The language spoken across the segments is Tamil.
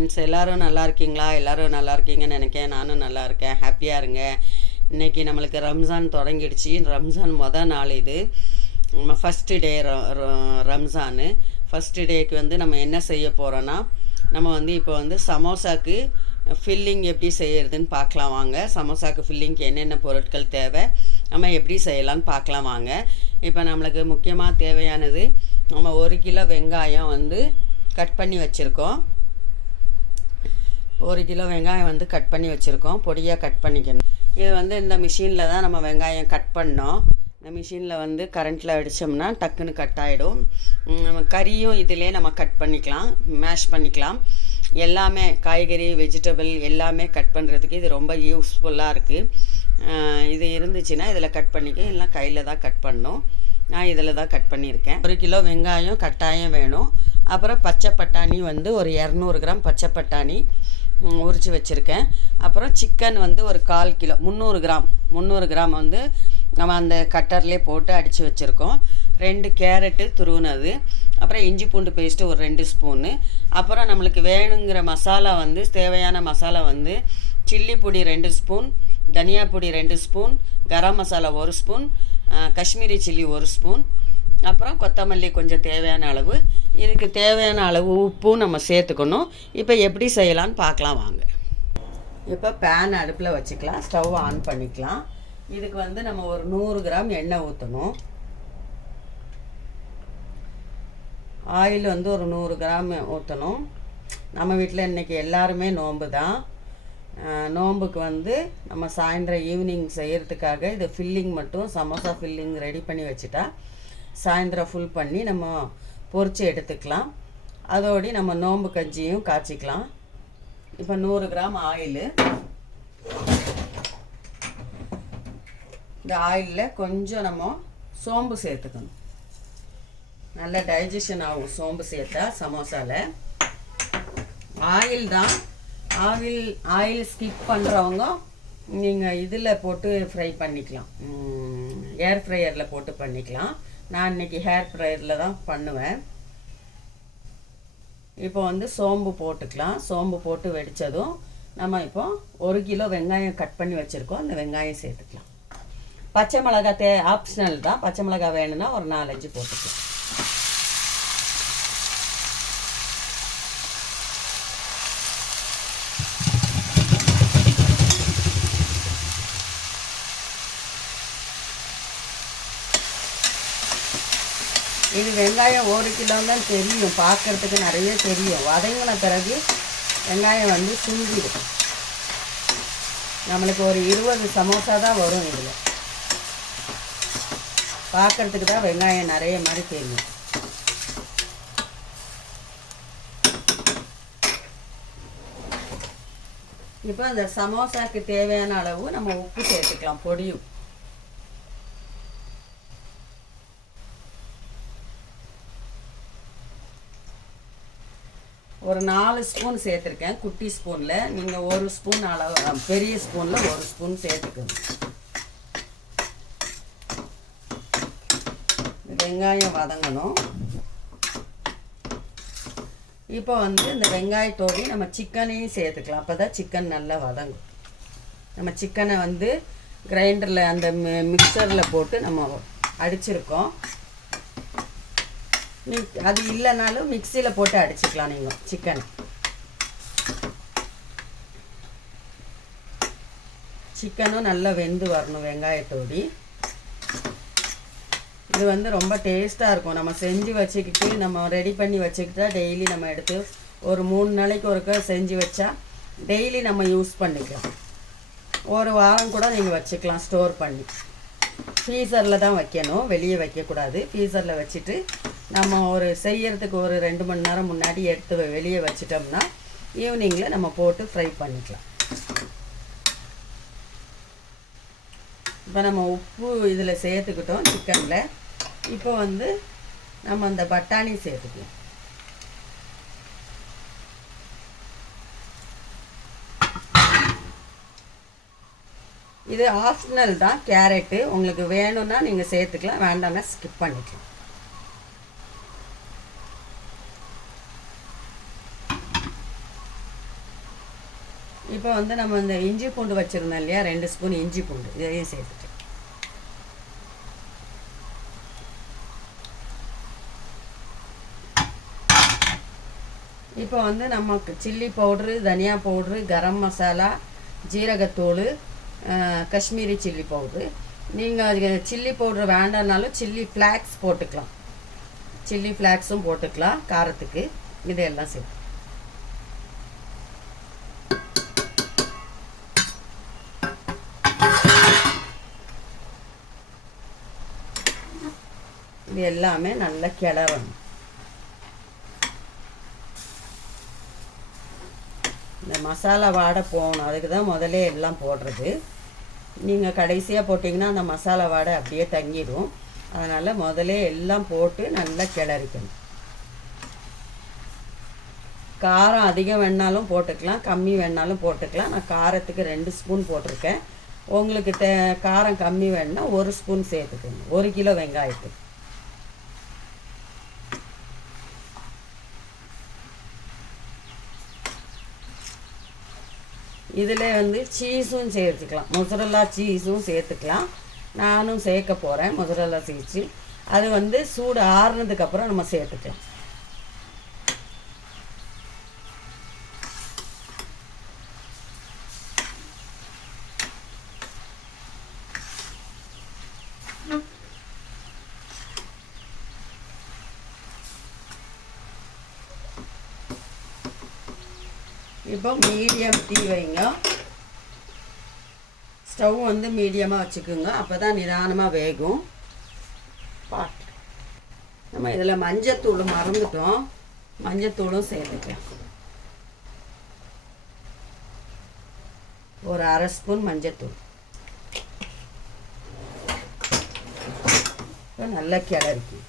ஃப்ரெண்ட்ஸ், எல்லோரும் நல்லா இருக்கீங்களா? எல்லோரும் நல்லா இருக்கீங்கன்னு நினைக்கிறேன். நானும் நல்லா இருக்கேன். ஹாப்பியாக இருங்க. இன்றைக்கி நம்மளுக்கு ரம்ஜான் தொடங்கிடுச்சு. ரம்ஜான் மொதல் நாள் இது. நம்ம ஃபஸ்ட்டு டே ரம்ஜானு. ஃபஸ்ட்டு டேக்கு வந்து நம்ம என்ன செய்ய போகிறோன்னா, நம்ம வந்து இப்போ வந்து சமோசாக்கு ஃபில்லிங் எப்படி செய்கிறதுன்னு பார்க்கலாம் வாங்க. சமோசாக்கு ஃபில்லிங்க்கு என்னென்ன பொருட்கள் தேவை, நம்ம எப்படி செய்யலான்னு பார்க்கலாம் வாங்க. இப்போ நம்மளுக்கு முக்கியமாக தேவையானது, நம்ம 1 கிலோ வெங்காயம் வந்து கட் பண்ணி வச்சுருக்கோம். 1 கிலோ வெங்காயம் வந்து கட் பண்ணி வச்சுருக்கோம். பொடியாக கட் பண்ணிக்கணும். இது வந்து இந்த மிஷினில் தான் நம்ம வெங்காயம் கட் பண்ணோம். இந்த மிஷினில் வந்து கரண்ட்டில் அடித்தோம்னா டக்குன்னு கட் ஆகிடும். நம்ம கறியும் இதிலே நம்ம கட் பண்ணிக்கலாம், மேஷ் பண்ணிக்கலாம். எல்லாமே காய்கறி, வெஜிடபிள் எல்லாமே கட் பண்ணுறதுக்கு இது ரொம்ப யூஸ்ஃபுல்லாக இருக்குது. இது இருந்துச்சுன்னா இதில் கட் பண்ணிக்க, இல்லை கையில் தான் கட் பண்ணணும். நான் இதில் தான் கட் பண்ணியிருக்கேன். 1 கிலோ வெங்காயம் கட்டாயம் வேணும். அப்புறம் பச்சை பட்டாணி வந்து ஒரு 200 கிராம் பச்சை பட்டாணி உரித்து வச்சுருக்கேன். அப்புறம் சிக்கன் வந்து ஒரு 1/4 கிலோ 300 கிராம் வந்து நம்ம அந்த கட்டர்லேயே போட்டு அடித்து வச்சுருக்கோம். 2 கேரட்டு துருவுனது, அப்புறம் இஞ்சி பூண்டு பேஸ்ட்டு ஒரு 2 ஸ்பூனு. அப்புறம் நம்மளுக்கு வேணுங்கிற மசாலா வந்து தேவையான மசாலா வந்து சில்லி பொடி 2 ஸ்பூன், தனியா பொடி 2 spoon, garam masala 1 spoon, Kashmiri chilli 1 spoon, அப்புறம் கொத்தமல்லி கொஞ்சம் தேவையான அளவு. இதுக்கு தேவையான அளவு உப்பும் நம்ம சேர்த்துக்கணும். இப்போ எப்படி செய்யலான்னு பார்க்கலாம் வாங்க. இப்போ பேன் அடுப்பில் வச்சுக்கலாம், ஸ்டவ் ஆன் பண்ணிக்கலாம். இதுக்கு வந்து நம்ம ஒரு 100 கிராம் எண்ணெய் ஊற்றணும். ஆயில் வந்து ஒரு 100 கிராம் ஊற்றணும். நம்ம வீட்டில் இன்றைக்கி எல்லாருமே நோன்பு தான். நோன்புக்கு வந்து நம்ம சாயந்தரம் ஈவினிங் செய்கிறதுக்காக இது ஃபில்லிங் மட்டும், சமோசா ஃபில்லிங் ரெடி பண்ணி வச்சுட்டா சாயந்தரம் ஃபுல் பண்ணி நம்ம பொரித்து எடுத்துக்கலாம். அதோடு நம்ம நோன்பு கஞ்சியும் காய்ச்சிக்கலாம். இப்போ 100 கிராம் ஆயிலு. இந்த ஆயிலில் கொஞ்சம் நம்ம சோம்பு சேர்த்துக்கணும். நல்லா டைஜஷன் ஆகும் சோம்பு சேர்த்தா சமோசாவில். ஆயில் தான். ஆயில் ஸ்கிப் பண்ணுறவங்க நீங்கள் இதில் போட்டு ஃப்ரை பண்ணிக்கலாம், ஏர் ஃப்ரையரில் போட்டு பண்ணிக்கலாம். நான் இன்றைக்கி ஹேர் ஃப்ரையரில் தான் பண்ணுவேன். இப்போ வந்து சோம்பு போட்டுக்கலாம். சோம்பு போட்டு வெடித்ததும் நம்ம இப்போ 1 கிலோ வெங்காயம் கட் பண்ணி வச்சுருக்கோம். அந்த வெங்காயம் சேர்த்துக்கலாம். பச்சை மிளகா ஆப்ஷனல் தான். பச்சை மிளகா வேணும்னா ஒரு 4-5 போட்டுக்கலாம். இது வெங்காயம் 1 கிலோ தான் தெரியும், பார்க்குறதுக்கு நிறைய தெரியும். வதங்கின பிறகு வெங்காயம் வந்து சுண்டிடும். நம்மளுக்கு ஒரு 20 சமோசா தான் வரும். இதில் பார்க்குறதுக்கு தான் வெங்காயம் நிறைய மாதிரி தெரியும். இப்போ அந்த சமோசாவுக்கு தேவையான அளவு நம்ம உப்பு சேர்த்துக்கலாம். பொடியும் ஒரு 4 ஸ்பூன் சேர்த்துருக்கேன். குட்டி ஸ்பூனில் நீங்கள் 1 ஸ்பூன் அளவு, பெரிய ஸ்பூனில் 1 ஸ்பூன் சேர்த்துக்கணும். வெங்காயம் வதங்கணும். இப்போ வந்து இந்த வெங்காயத்தோடு நம்ம சிக்கனையும் சேர்த்துக்கலாம். அப்போ தான் சிக்கன் நல்லா வதங்கும். நம்ம சிக்கனை வந்து கிரைண்டரில் அந்த மிக்சரில் போட்டு நம்ம அடிச்சிருக்கோம். அது இல்லைனாலும் மிக்சியில் போட்டு அடிச்சுக்கலாம் நீங்கள் சிக்கன். சிக்கனும் நல்லா வெந்து வரணும் வெங்காயத்தோடி. இது வந்து ரொம்ப டேஸ்ட்டாக இருக்கும். நம்ம செஞ்சு வச்சுக்கிட்டு நம்ம ரெடி பண்ணி வச்சுக்கிட்டா டெய்லி நம்ம எடுத்து ஒரு 3 நாளைக்கு ஒருக்கா செஞ்சு வச்சா டெய்லி நம்ம யூஸ் பண்ணிக்கலாம். ஒரு வாரம் கூட நீங்கள் வச்சுக்கலாம் ஸ்டோர் பண்ணி. ஃப்ரீசரில் தான் வைக்கணும், வெளியே வைக்கக்கூடாது. ஃப்ரீசரில் வச்சுட்டு நம்ம ஒரு செய்யறதுக்கு ஒரு 2 மணி நேரம் முன்னாடி எடுத்து வெளியே வச்சிட்டோம்னா ஈவினிங்கில் நம்ம போட்டு ஃப்ரை பண்ணிக்கலாம். இப்போ நம்ம உப்பு இதில் சேர்த்துக்கிட்டோம் சிக்கனில். இப்போ வந்து நம்ம அந்த பட்டாணி சேர்த்துக்கலாம். இது ஆப்ஷனல் தான். கேரட்டு உங்களுக்கு வேணும்னா நீங்கள் சேர்த்துக்கலாம், வேண்டாம்னா ஸ்கிப் பண்ணிக்கலாம். இப்போ வந்து நம்ம இந்த இஞ்சி பூண்டு வச்சுருந்தோம் இல்லையா, 2 ஸ்பூன் இஞ்சி பூண்டு இதையும் சேர்த்துட்டு இப்போ வந்து நமக்கு சில்லி பவுட்ரு, தனியா பவுட்ரு, கரம் மசாலா, ஜீரகத்தூள், காஷ்மீரி சில்லி பவுட்ரு. நீங்கள் அதுக்கு சில்லி பவுட்ரு வேண்டாம்னாலும் சில்லி ஃப்ளாக்ஸ் போட்டுக்கலாம், சில்லி ஃப்ளாக்ஸும் போட்டுக்கலாம் காரத்துக்கு. இதையெல்லாம் சேர்த்து இது எல்லாமே நல்லா கிளறணும். இந்த மசாலா வாடை போகணும், அதுக்கு தான் முதல்ல எல்லாம் போடுறது. நீங்கள் கடைசியாக போட்டிங்கன்னா அந்த மசாலா வாடை அப்படியே தங்கிடும். அதனால் முதல்ல எல்லாம் போட்டு நல்லா கிளறிக்கணும். காரம் அதிகம் வேணாலும் போட்டுக்கலாம், கம்மி வேணாலும் போட்டுக்கலாம். நான் காரத்துக்கு 2 ஸ்பூன் போட்டிருக்கேன். உங்களுக்கு காரம் கம்மி வேணுன்னா 1 ஸ்பூன் சேர்த்துக்கணும், 1 கிலோ வெங்காயத்துக்கு. இதில் வந்து சீஸும் சேர்த்துக்கலாம், மொசரல்லா சீஸும் சேர்த்துக்கலாம். நானும் சேர்க்க போகிறேன் மொசரல்லா சீஸு. அது வந்து சூடு ஆறுனதுக்கப்புறம் நம்ம சேர்த்துக்கலாம். இப்போ மீடியம் தீ வைங்க, ஸ்டவ் வந்து மீடியமாக வச்சுக்கோங்க, அப்போ தான் நிதானமாக வேகும். பார்த்து நம்ம இதில் மஞ்சத்தூள் மறந்துட்டோம், மஞ்சத்தூளும் சேர்த்துக்கலாம். ஒரு 1/2 ஸ்பூன் மஞ்சத்தூள். இப்போ நல்லா கிளறிக்கும்.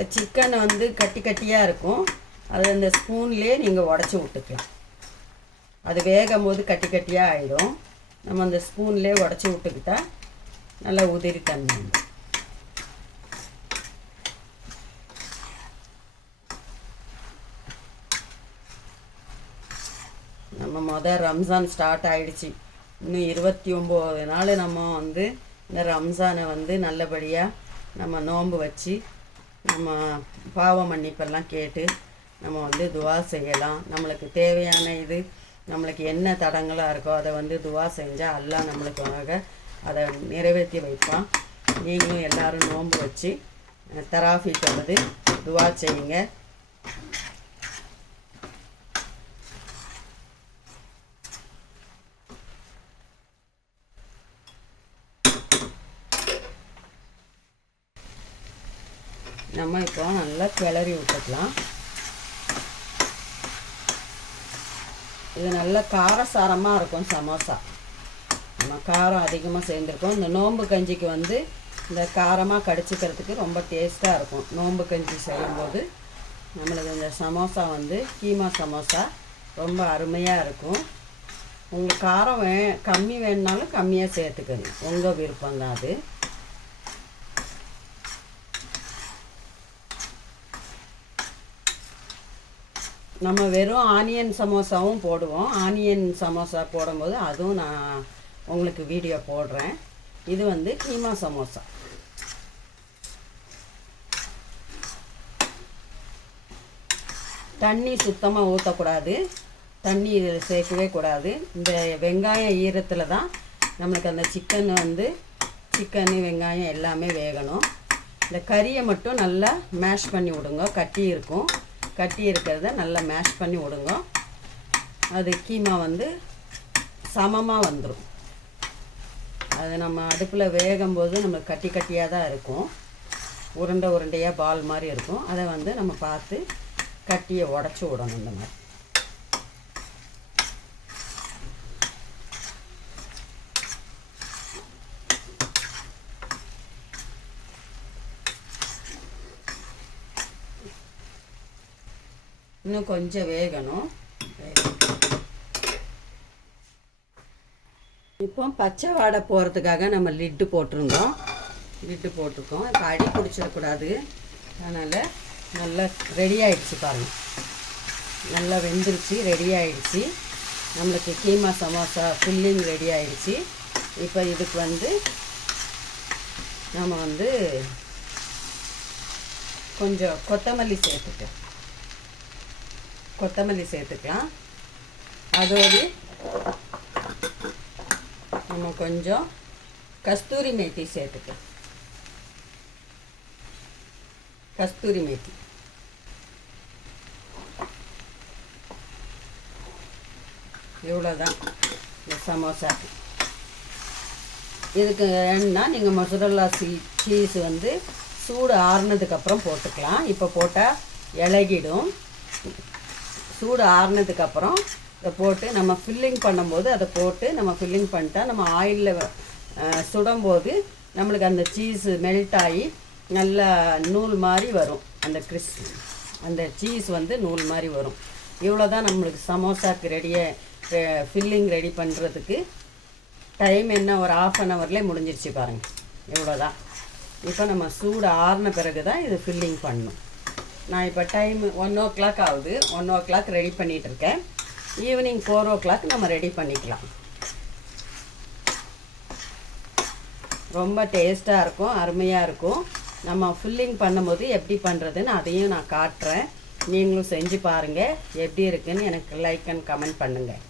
இந்த சிக்கன் வந்து கட்டி கட்டியாக இருக்கும், அது அந்த ஸ்பூன்லேயே நீங்கள் உடச்சி விட்டுக்கலாம். அது வேகும் போது கட்டி கட்டியாக ஆகிடும். நம்ம அந்த ஸ்பூன்லேயே உடச்சி விட்டுக்கிட்டா நல்லா உதிரி தன்மை. நம்ம ரம்ஜான் ஸ்டார்ட் ஆகிடுச்சு. இன்னும் 29 நாள் நம்ம வந்து இந்த ரம்ஜானை வந்து நல்லபடியாக நம்ம நோன்பு வச்சு நம்ம பாவ மன்னிப்பெல்லாம் கேட்டு நம்ம வந்து துவா செய்யலாம். நம்மளுக்கு தேவையான இது, நம்மளுக்கு என்ன தடங்களாக இருக்கோ அதை வந்து துவா செஞ்சால் அல்லாஹ் நம்மளுக்காக அதை நிறைவேற்றி வைப்பான். நீங்களும் எல்லோரும் நோன்பு வச்சு தராஃபி தொழுது துவா செய்யுங்க. நம்ம இப்போ நல்லா கிளறி விட்டுக்கலாம். இது நல்ல காரசாரமாக இருக்கும் சமோசா. நம்ம காரம் அதிகமாக சேர்ந்துருக்கோம். இந்த நோம்பு கஞ்சிக்கு வந்து இந்த காரமாக கடிச்சிக்கிறதுக்கு ரொம்ப டேஸ்ட்டாக இருக்கும். நோம்பு கஞ்சி செய்யும்போது நம்மளுக்கு இந்த சமோசா வந்து கீமா சமோசா ரொம்ப அருமையாக இருக்கும். உங்களுக்கு காரம் கம்மி வேணுனாலும் கம்மியாக சேர்த்துக்கணும், உங்கள் விருப்பம்தான் அது. நம்ம வெறும் ஆனியன் சமோசாவும் போடுவோம். ஆனியன் சமோசா போடும்போது அதுவும் நான் உங்களுக்கு வீடியோ போடுறேன். இது வந்து கீமா சமோசா. தண்ணி சுத்தமாக ஊற்றக்கூடாது, தண்ணி இதில் சேர்க்கவே கூடாது. இந்த வெங்காயம் ஈரத்தில் தான் நம்மளுக்கு அந்த சிக்கனு வெங்காயம் எல்லாமே வேகணும். இந்த கறியை மட்டும் நல்லா மேஷ் பண்ணி விடுங்க, கட்டி இருக்கும். கட்டி இருக்கிறத நல்லா மேஷ் பண்ணி விடுங்க. அது கீமா வந்து சமமாக வந்துடும். அது நம்ம அடுப்பில் வேகும்போது நம்ம கட்டி கட்டியாக தான் இருக்கும், உருண்டை உருண்டையாக பால் மாதிரி இருக்கும். அதை வந்து நம்ம பார்த்து கட்டியை உடச்சி விடணும். இந்த மாதிரி இன்னும் கொஞ்சம் வேகணும். இப்போ பச்சை வாடை போகிறதுக்காக நம்ம லிட்டு போட்டிருந்தோம். லிட்டு போட்டிருக்கோம். இப்போ அடி பிடிச்சிடக்கூடாது. அதனால் நல்லா ரெடி ஆகிடுச்சு பாருங்கள். நல்லா வெந்துருச்சு, ரெடி ஆகிடுச்சு. நம்மளுக்கு கீமா சமோசா ஃபில்லிங் ரெடி ஆகிடுச்சு. இப்போ இதுக்கு வந்து நம்ம வந்து கொஞ்சம் கொத்தமல்லி சேர்த்துக்கலாம். அதோடு நம்ம கொஞ்சம் கஸ்தூரி மேத்தி சேர்த்துக்கலாம். கஸ்தூரி மேத்தி இவ்வளோதான் இந்த சமோசாக்கு. இதுக்கு வேணுன்னா நீங்கள் மொசரல்லா சீஸ் வந்து சூடு ஆறுனதுக்கப்புறம் போட்டுக்கலாம். இப்போ போட்டால் இலகிடும். சூடு ஆறுனதுக்கப்புறம் இதை போட்டு நம்ம ஃபில்லிங் பண்ணும்போது அதை போட்டு நம்ம ஃபில்லிங் பண்ணிட்டா நம்ம ஆயிலில் சுடும்போது நம்மளுக்கு அந்த சீஸு மெல்ட் ஆகி நல்லா நூல் மாதிரி வரும். அந்த சீஸ் வந்து நூல் மாதிரி வரும். இவ்வளோ தான் நம்மளுக்கு சமோசாக்கு ஃபில்லிங் ரெடி பண்ணுறதுக்கு டைம் என்ன, ஒரு 1/2 ஹவர்லேயே முடிஞ்சிருச்சு பாருங்கள். இவ்வளோ தான். இப்போ நம்ம சூடு ஆறின பிறகு தான் இது ஃபில்லிங் பண்ணணும். நான் இப்போ டைம் 1 o'clock ஆகுது. 1 o'clock ரெடி பண்ணிகிட்ருக்கேன். ஈவினிங் 4 o'clock நம்ம ரெடி பண்ணிக்கலாம். ரொம்ப டேஸ்ட்டாக இருக்கும், அருமையாக இருக்கும். நம்ம ஃபில்லிங் பண்ணும்போது எப்படி பண்ணுறதுன்னு அதையும் நான் காட்டுறேன். நீங்களும் செஞ்சு பாருங்கள். எப்படி இருக்குன்னு எனக்கு லைக் அண்ட் கமெண்ட் பண்ணுங்கள்.